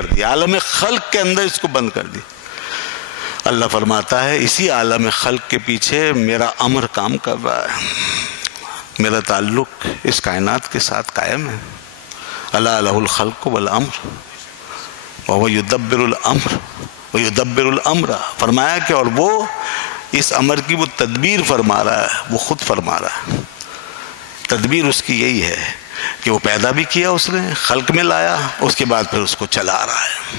کر دیا، عالم خلق کے اندر اس کو بند کر دیا۔ اللہ فرماتا ہے اسی عالم خلق کے پیچھے میرا امر کام کر رہا ہے، میرا تعلق اس کائنات کے ساتھ قائم ہے۔ الا لہ الخلق والامر وہو یدبر الامر ویدبر الامر، فرمایا کہ اور وہ اس امر کی وہ تدبیر فرما رہا ہے، وہ خود فرما رہا ہے۔ تدبیر اس کی یہی ہے کہ وہ پیدا بھی کیا، اس نے خلق میں لایا، اس کے بعد پھر اس کو چلا رہا ہے،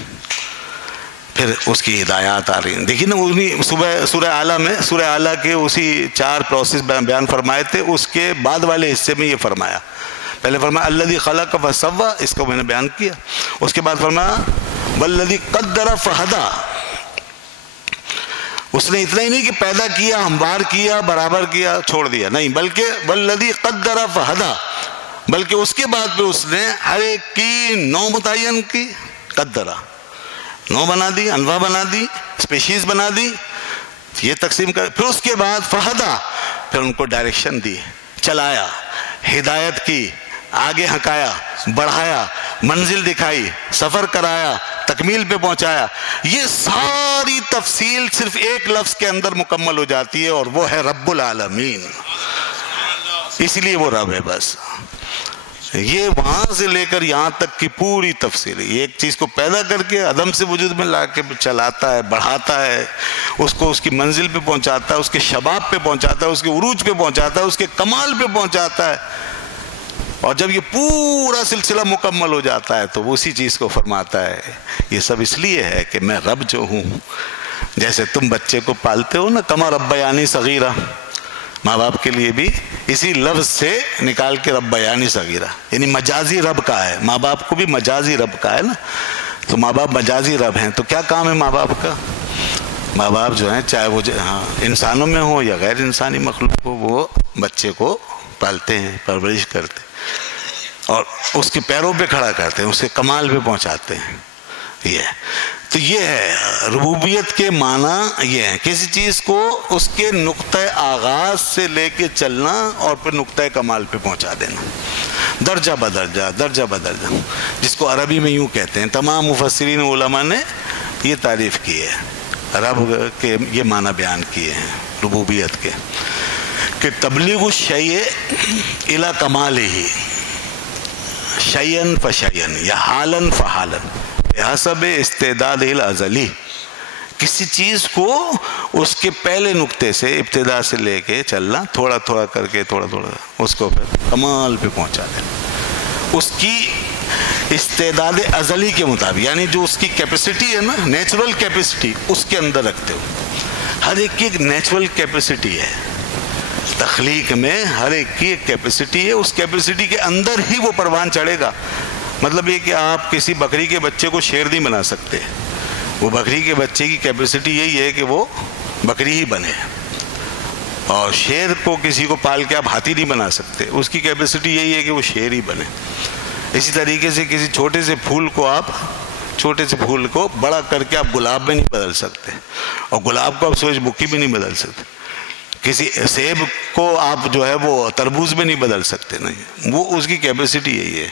پھر اس کی ہدایات آ رہی ہیں۔ دیکھیے نا سورہ اعلیٰ میں، سورہ اعلیٰ کے اسی 4 پروسیس بیان فرمائے تھے، اس کے بعد والے حصے میں یہ فرمایا، پہلے فرمایا الذی خلق فسوی، اس کو میں نے بیان کیا، اس کے بعد فرمایا والذی قدر فہدی۔ اس نے اتنا ہی نہیں کہ پیدا کیا، ہموار کیا، برابر کیا، چھوڑ دیا، نہیں، بلکہ والذی قدر فہدی، بلکہ اس کے بعد پہ اس نے ہر ایک کی نوع متعین کی، قدرہ، نوع بنا دی، انواع بنا دی، اسپیشیز بنا دی، یہ تقسیم کر، پھر اس کے بعد فہدی، پھر ان کو ڈائریکشن دی، چلایا، ہدایت کی، آگے ہکایا، بڑھایا، منزل دکھائی، سفر کرایا، تکمیل پہ پہنچایا۔ یہ ساری تفصیل صرف ایک لفظ کے اندر مکمل ہو جاتی ہے، اور وہ ہے رب العالمین۔ اس لیے وہ رب ہے، بس یہ وہاں سے لے کر یہاں تک کی پوری تفصیل ہے۔ ایک چیز کو پیدا کر کے عدم سے وجود میں لا کے چلاتا ہے، بڑھاتا ہے، اس کو اس کی منزل پہ پہنچاتا ہے، اس کے شباب پہ پہنچاتا ہے، اس کے عروج پہ پہنچاتا ہے، اس کے کمال پہ پہنچاتا ہے، اور جب یہ پورا سلسلہ مکمل ہو جاتا ہے تو وہ اسی چیز کو فرماتا ہے یہ سب اس لیے ہے کہ میں رب جو ہوں، جیسے تم بچے کو پالتے ہو نا، کما ربیانی صغیرہ، ماں باپ کے لیے بھی اسی لفظ سے نکال کے ربیانی صغیرہ، یعنی مجازی رب کا ہے، ماں باپ کو بھی مجازی رب کا ہے نا، تو ماں باپ مجازی رب ہیں، تو کیا کام ہے ماں باپ کا؟ ماں باپ جو ہیں، چاہے وہ انسانوں میں ہو یا غیر انسانی مخلوق ہو، وہ بچے کو پالتے ہیں، پرورش کرتے ہیں، اور اس کے پیروں پہ کھڑا کرتے ہیں، اسے کمال پہ پہنچاتے ہیں۔ تو یہ ہے ربوبیت کے معنی، یہ ہے کسی چیز کو اس کے نقطہ آغاز سے لے کے چلنا اور پھر نقطہ کمال پہ پہنچا دینا، درجہ بدرجہ، درجہ بدرجہ، جس کو عربی میں یوں کہتے ہیں۔ تمام مفسرین علماء نے یہ تعریف کی ہے، رب کے یہ معنی بیان کیے ہیں ربوبیت کے، کہ تبلیغ الشیء الی کمالہ شیئن فشیئن یا حالن فحالن بحسب استعداد الازلی، کسی چیز کو اس کے پہلے نقطے سے، ابتدا سے لے کے چلنا، تھوڑا تھوڑا کر کے، تھوڑا تھوڑا اس کو پھر کمال پہ پہنچا دینا، اس کی استعداد ازلی کے مطابق، یعنی جو اس کی کیپیسٹی ہے نا، نیچرل کیپیسٹی، اس کے اندر رکھتے ہو۔ ہر ایک کی ایک نیچرل کیپیسٹی ہے، تخلیق میں ہر ایک کی ایک کیپیسٹی ہے، اس کیپیسٹی کے اندر ہی وہ پروان چڑھے گا۔ مطلب یہ کہ آپ کسی بکری کے بچے کو شیر نہیں بنا سکتے، وہ بکری کے بچے کی کیپیسٹی یہی ہے کہ وہ بکری ہی بنے، اور شیر کو کسی کو پال کے آپ ہاتھی نہیں بنا سکتے، اس کی کیپیسٹی یہی ہے کہ وہ شیر ہی بنے۔ اسی طریقے سے کسی چھوٹے سے پھول کو بڑا کر کے آپ گلاب میں نہیں بدل سکتے، اور گلاب کو آپ سورج مکھی بھی نہیں بدل سکتے، کسی سیب کو آپ جو ہے وہ تربوز میں نہیں بدل سکتے، نہیں، وہ اس کی کیپیسٹی یہی ہے۔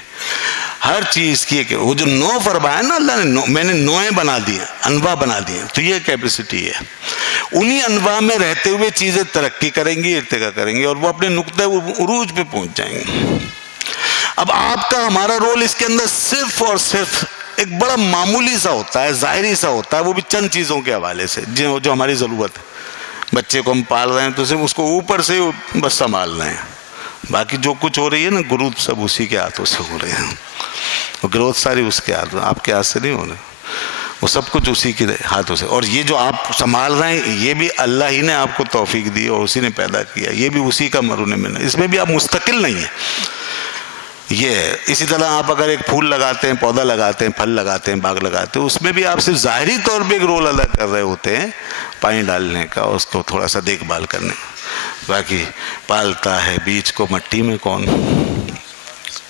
ہر چیز کی ہے، وہ جو نوع فرمایا نا اللہ نے، میں نے نوعیں بنا دی ہیں، انواع بنا دی ہیں، تو یہ کیپیسٹی ہے۔ انہی انواع میں رہتے ہوئے چیزیں ترقی کریں گی، ارتقا کریں گی، اور وہ اپنے نقطہ عروج پہ پہنچ جائیں گے۔ اب آپ کا ہمارا رول اس کے اندر صرف اور صرف ایک بڑا معمولی سا ہوتا ہے، ظاہری سا ہوتا ہے، وہ بھی چند چیزوں کے حوالے سے جو ہماری ضرورت ہے۔ بچے کو ہم پال رہے ہیں تو صرف اس کو اوپر سے بس سنبھال رہے ہیں، باقی جو کچھ ہو رہی ہے نا گروتھ سب اسی کے ہاتھوں سے ہو رہے ہیں، وہ گروتھ ساری اس کے ہاتھ، آپ کے ہاتھ سے نہیں ہو رہے، وہ سب کچھ اسی کے ہاتھوں سے۔ اور یہ جو آپ سنبھال رہے ہیں یہ بھی اللہ ہی نے آپ کو توفیق دی اور اسی نے پیدا کیا، یہ بھی اسی کا مرہون منت، اس میں بھی آپ مستقل نہیں ہیں۔ یہ ہے اسی طرح آپ اگر ایک پھول لگاتے ہیں، پودا لگاتے ہیں، پھل لگاتے ہیں، باغ لگاتے ہیں، اس میں بھی آپ صرف ظاہری طور پہ ایک رول ادا کر رہے ہوتے ہیں، پانی ڈالنے کا، اس کو تھوڑا سا دیکھ بھال کرنے کا، باقی پالتا ہے بیج کو مٹی میں کون،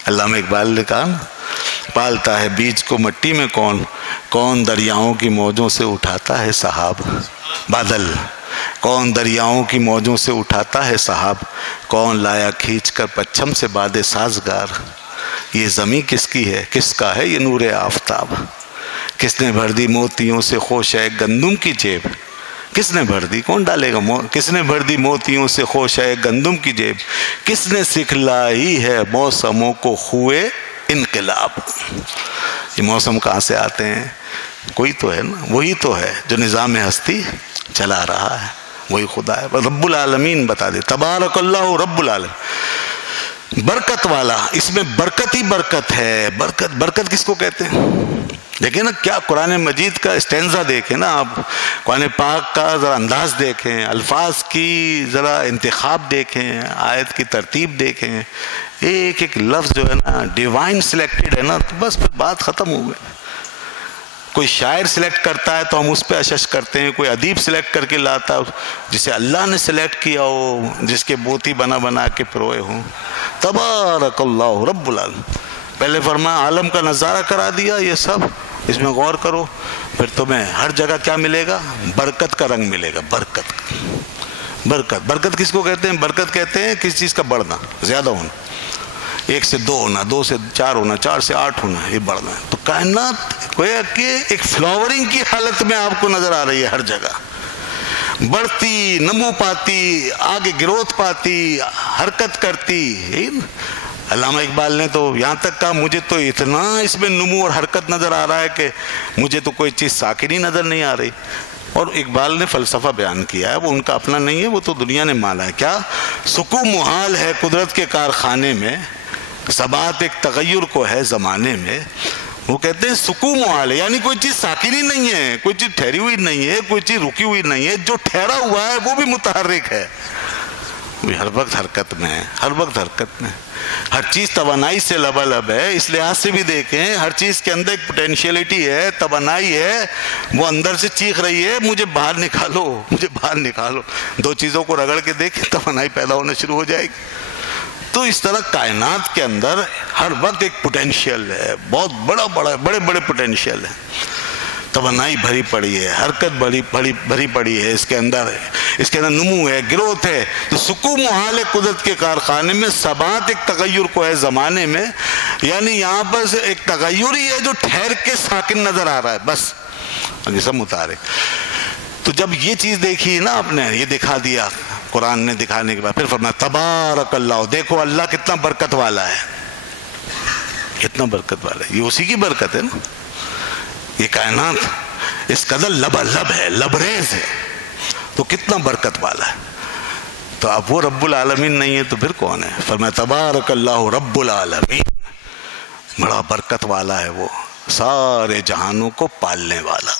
علامہ اقبال نے کہا نا، پالتا ہے بیج کو مٹی میں کون دریاؤں کی موجوں سے اٹھاتا ہے سحاب، بادل کون دریاؤں کی موجوں سے اٹھاتا ہے سحاب، کون لایا کھینچ کر پچھم سے باد سازگار، یہ زمیں کس کی ہے، کس کا ہے یہ نور آفتاب، کس نے بھر دی موتیوں سے خوش ہے گندم کی جیب؟ کس نے بھر دی؟ کون ڈالے گا؟ کس نے بھر دی موتیوں سے خوش ہے گندم کی جیب؟ کس نے سکھلائی ہے موسموں کو خوئے انقلاب؟ یہ موسم کہاں سے آتے ہیں؟ کوئی تو ہے نا، وہی تو ہے جو نظام ہستی چلا رہا ہے، وہی خدا ہے، رب العالمین بتا دے، تبارک اللہ رب العالمین، برکت والا، اس میں برکت ہی برکت ہے۔ برکت کس کو کہتے ہیں؟ دیکھیں نا کیا قرآن مجید کا اسٹینزا دیکھیں نا آپ، قرآن پاک کا ذرا انداز دیکھیں، الفاظ کی ذرا انتخاب دیکھیں، آیت کی ترتیب دیکھیں، ایک ایک لفظ جو ہے نا ڈیوائن سلیکٹڈ ہے نا، تو بس پھر بات ختم ہو گئی۔ کوئی شاعر سلیکٹ کرتا ہے تو ہم اس پہ اشش کرتے ہیں، کوئی ادیب سلیکٹ کر کے لاتا ہے جسے اللہ نے سلیکٹ کیا ہو، جس کے موتی بنا بنا کے پروئے ہوں۔ تبارک اللہ رب العالمین، پہلے فرمایا عالم کا نظارہ کرا دیا، یہ سب اس میں غور کرو، پھر تمہیں ہر جگہ کیا ملے گا؟ برکت کا رنگ ملے گا۔ برکت کس کو کہتے ہیں؟ برکت کہتے ہیں کسی چیز کا بڑھنا، زیادہ ہونا، 1 سے 2 ہونا، 2 سے 4 ہونا، 4 سے 8 ہونا، یہ بڑھنا ہے۔ تو کائنات گویا کہ ایک فلاورنگ کی حالت میں آپ کو نظر آ رہی ہے، ہر جگہ بڑھتی، نمو پاتی، آگے گروتھ پاتی، حرکت کرتی۔ علامہ اقبال نے تو یہاں تک کہا مجھے تو اتنا اس میں نمو اور حرکت نظر آ رہا ہے کہ مجھے تو کوئی چیز ساکن ہی نظر نہیں آ رہی۔ اور اقبال نے فلسفہ بیان کیا ہے، وہ ان کا اپنا نہیں ہے، وہ تو دنیا نے مانا ہے۔ کیا سکو محال ہے قدرت کے کارخانے میں، ثبات ایک تغیر کو ہے زمانے میں۔ وہ کہتے ہیں سکو محال ہے، یعنی کوئی چیز ساکن ہی نہیں ہے، کوئی چیز ٹھہری ہوئی نہیں ہے، کوئی چیز رکی ہوئی نہیں ہے، جو ٹھہرا ہوا ہے وہ بھی متحرک ہے، ہر وقت حرکت میں ہے، ہر وقت حرکت میں۔ ہر چیز توانائی سے لبالب ہے، اس لحاظ سے بھی دیکھیں ہر چیز کے اندر ایک پوٹینشیلٹی ہے، توانائی ہے، وہ اندر سے چیخ رہی ہے مجھے باہر نکالو، مجھے باہر نکالو۔ 2 چیزوں کو رگڑ کے دیکھیں، توانائی پیدا ہونا شروع ہو جائے گی۔ تو اس طرح کائنات کے اندر ہر وقت ایک پوٹینشیل ہے، بہت بڑے بڑے پوٹینشیل ہے، توانائی بھری پڑی ہے، حرکت بھری پڑی ہے، اس کے اندر نمو ہے، گروتھ ہے۔ تو سکو محال ہے قدرت کے کارخانے میں، ثبات ایک تغیر کو ہے زمانے میں، یعنی یہاں پر ایک تغیر ہی ہے جو ٹھہر کے ساکن نظر آ رہا ہے، بس یہ سب متحرک۔ تو جب یہ چیز دیکھی نا آپ نے، یہ دکھا دیا قرآن نے، دکھانے کے بعد پھر فرمایا تبارک اللہ، دیکھو اللہ کتنا برکت والا ہے، کتنا برکت والا ہے، یہ اسی کی برکت ہے نا۔ یہ کائنات اس قدر لبالب ہے، لبریز ہے، تو کتنا برکت والا ہے۔ تو اب وہ رب العالمین نہیں ہے تو پھر کون ہے؟ فرمایا تبارک اللہ رب العالمین، بڑا برکت والا ہے وہ، سارے جہانوں کو پالنے والا۔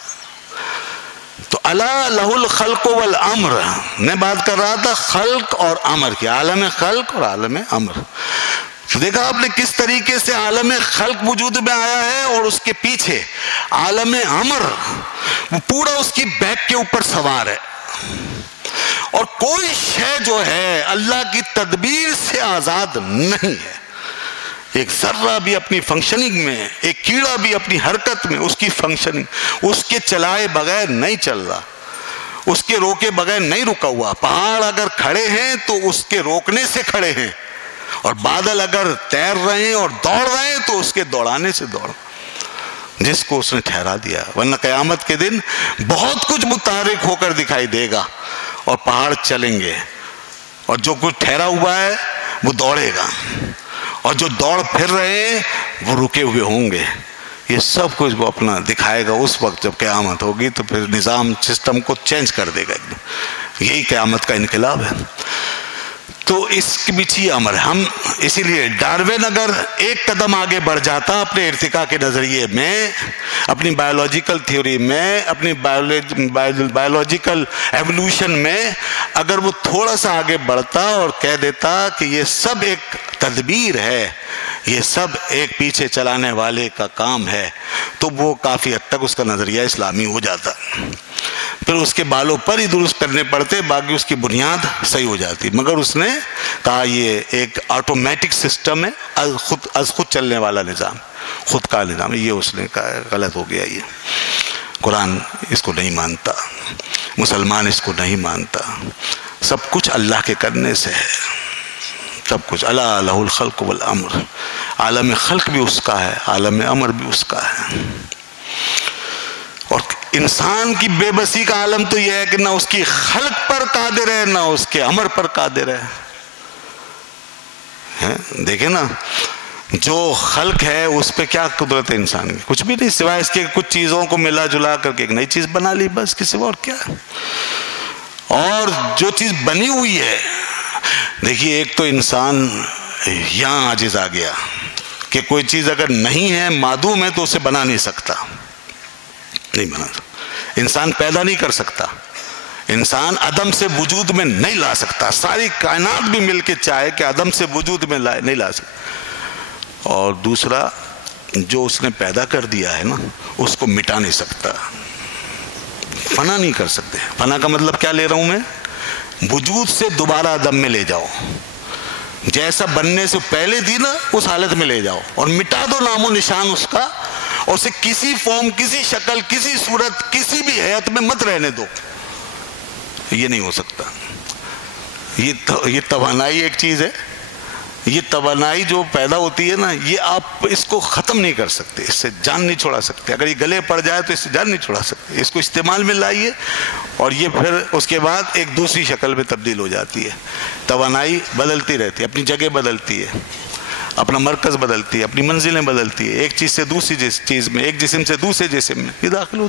تو الا لہ الخلق والامر، میں بات کر رہا تھا خلق اور امر کی، عالم خلق اور عالم امر۔ دیکھا آپ نے کس طریقے سے عالم خلق وجود میں آیا ہے، اور اس کے پیچھے عالم امر وہ پورا اس کی بیک کے اوپر سوار ہے، اور کوئی شے جو ہے اللہ کی تدبیر سے آزاد نہیں ہے۔ ایک ذرہ بھی اپنی فنکشننگ میں، ایک کیڑا بھی اپنی حرکت میں، اس کی فنکشننگ اس کے چلائے بغیر نہیں چل رہا، اس کے روکے بغیر نہیں رکا ہوا۔ پہاڑ اگر کھڑے ہیں تو اس کے روکنے سے کھڑے ہیں، اور بادل اگر تیر رہے ہیں اور دوڑ رہے ہیں تو اس کے دوڑانے سے دوڑ، جس کو اس نے ٹھہرا دیا۔ ورنہ قیامت کے دن بہت کچھ متحرک ہو کر دکھائی دے گا، اور پہاڑ چلیں گے، اور جو کچھ ٹھہرا ہوا ہے وہ دوڑے گا، اور جو دوڑ پھر رہے ہیں وہ رکے ہوئے ہوں گے۔ یہ سب کچھ وہ اپنا دکھائے گا اس وقت جب قیامت ہوگی، تو پھر نظام سسٹم کو چینج کر دے گا ایک دم۔ یہی قیامت کا انقلاب ہے۔ تو اس کے پیچھے امر ہم، اسی لیے ڈارون اگر ایک قدم آگے بڑھ جاتا اپنے ارتقاء کے نظریے میں، اپنی بایولوجیکل تھیوری میں، اپنی بایولوجیکل ایولیوشن میں، اگر وہ تھوڑا سا آگے بڑھتا اور کہہ دیتا کہ یہ سب ایک تدبیر ہے، یہ سب ایک پیچھے چلانے والے کا کام ہے، تو وہ کافی حد تک اس کا نظریہ اسلامی ہو جاتا۔ پھر اس کے بالوں پر ہی درست کرنے پڑتے، باقی اس کی بنیاد صحیح ہو جاتی۔ مگر اس نے کہا یہ ایک آٹومیٹک سسٹم ہے، از خود چلنے والا نظام، خود کا نظام ہے، یہ اس نے کہا غلط ہو گیا۔ یہ قرآن اس کو نہیں مانتا، مسلمان اس کو نہیں مانتا۔ سب کچھ اللہ کے کرنے سے ہے، سب کچھ۔ الا لہ الخلق والامر، عالم خلق بھی اس کا ہے، عالم امر بھی اس کا ہے۔ انسان کی بے بسی کا عالم تو یہ ہے کہ نہ اس کی خلق پر قادر ہے نہ اس کے امر پر قادر ہے. دیکھیں نا، جو خلق ہے اس پہ کیا قدرت ہے انسان کی؟ کچھ بھی نہیں، سوائے اس کے کچھ چیزوں کو ملا جلا کر کے ایک نئی چیز بنا لی، بس کسی اور کیا. اور جو چیز بنی ہوئی ہے، دیکھیے ایک تو انسان یہاں عاجز آ گیا کہ کوئی چیز اگر نہیں ہے، معدوم ہے، تو اسے بنا نہیں سکتا، نہیں بنا سکتا. انسان پیدا نہیں کر سکتا، انسان عدم سے وجود میں نہیں لا سکتا. ساری کائنات بھی مل کے چاہے کہ عدم سے وجود میں نہیں لا سکتا. اور دوسرا، جو اس نے پیدا کر دیا ہے نا، اس کو مٹا نہیں سکتا، فنا نہیں کر سکتے. فنا کا مطلب کیا لے رہا ہوں میں؟ وجود سے دوبارہ عدم میں لے جاؤ، جیسا بننے سے پہلے تھی نا اس حالت میں لے جاؤ، اور مٹا دو نام و نشان اس کا، اور اسے کسی فارم، کسی شکل، کسی صورت، کسی بھی حیات میں مت رہنے دو. یہ نہیں ہو سکتا. یہ توانائی ایک چیز ہے، یہ توانائی جو پیدا ہوتی ہے نا، یہ آپ اس کو ختم نہیں کر سکتے، اس سے جان نہیں چھوڑا سکتے. اگر یہ گلے پڑ جائے تو اس سے جان نہیں چھوڑا سکتے. اس کو استعمال میں لائیے اور یہ پھر اس کے بعد ایک دوسری شکل میں تبدیل ہو جاتی ہے. توانائی بدلتی رہتی ہے، اپنی جگہ بدلتی ہے، اپنا مرکز بدلتی ہے، اپنی منزلیں بدلتی ہے، ایک چیز سے دوسری چیز میں، ایک جسم سے دوسرے جسم میں یہ داخل ہوتی ہے.